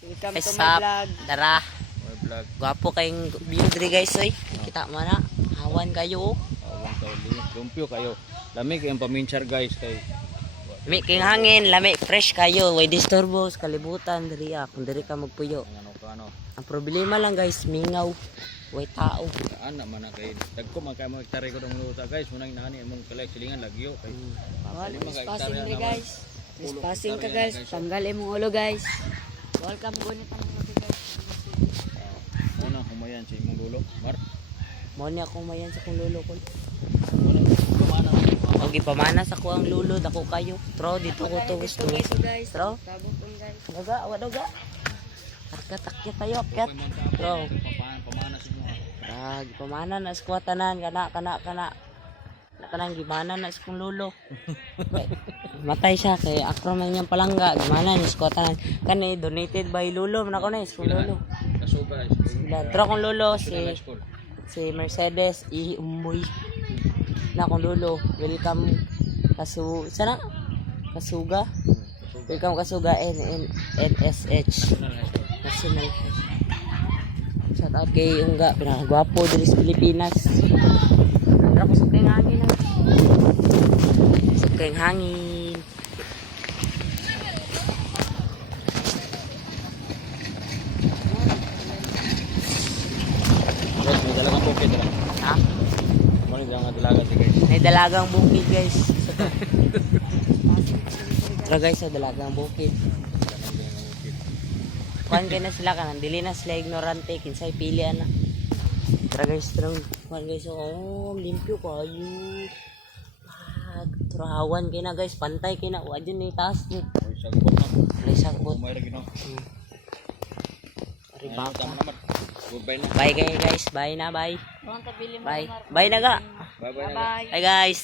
Welcome What's to my up? vlog. Tara. May vlog. Gwapo kayong view diri guys oy. Kita mo na. Hawan kayo. Awang tayo. Lumpyo kayo. Lamig kayong paminchar guys. Kay Lami king hangin, lami fresh kayo. Way disturbos kalibutan diri kung diri ka magpuyo. ano ka ano. Ang problema lang guys, mingaw. Way tao. Saan na man kay dagko man kay mo hektare ko dong luta guys. Munang inani among kalay silingan lagyo kay. Well, Lima ka passing hektarya ni naman. guys. Ulo Passing ka hektarya guys. na, guys. Tanggal imong ulo guys. Welcome gunit ang ulo guys. Muna humayan si imong dulo. Mar. Mo ni ako mayan sa kong lulo ko. Muna kumana. Og ipamana sa ko ang lulo dako kayo. Tro dito ko to gusto. Guys, so guys. Tro. Tabukon guys. Daga, wadaga. Takya tayo akyat. Tro. Pamana sa inyo. Pamana na sa tanan kana. Kanang gimana na sa kong lulo. Matay siya kay akro man niyang palangga. Gimana ni sa tanan. Kani donated by lulo man ako na sa kong lulo. Kaso guys. Sila tro kong lulo High school. si Mercedes Umboy. Na kong lulo. Welcome sana Kasuga. Welcome Kasuga NSH. National High School. National High School. Shout out kay Unga, pinakagwapo diri sa Pilipinas. Tara ko sukay hangin na. Sukay hangin. Guys, may dalagang bukid dala. Ha? Muna nga dalaga si guys. May dalagang bukid guys. Tara guys, sa dalagang bukid. Kuan kay na sila kanan, dili na sila ignorante kinsay pili ana. Tara guys, tara. Kuan guys, oh, limpyo kayo. Turahawan kay na guys, pantay kay na. Wa dyan ni taas ni. Oy, sagbot na. May sagbot. May ragino. Ribaka. Tama naman. Goodbye na. Bye kayo guys, bye na, bye. Huwag tabili mo. Bye. Bye na ga. Bye bye. Bye. Bye guys.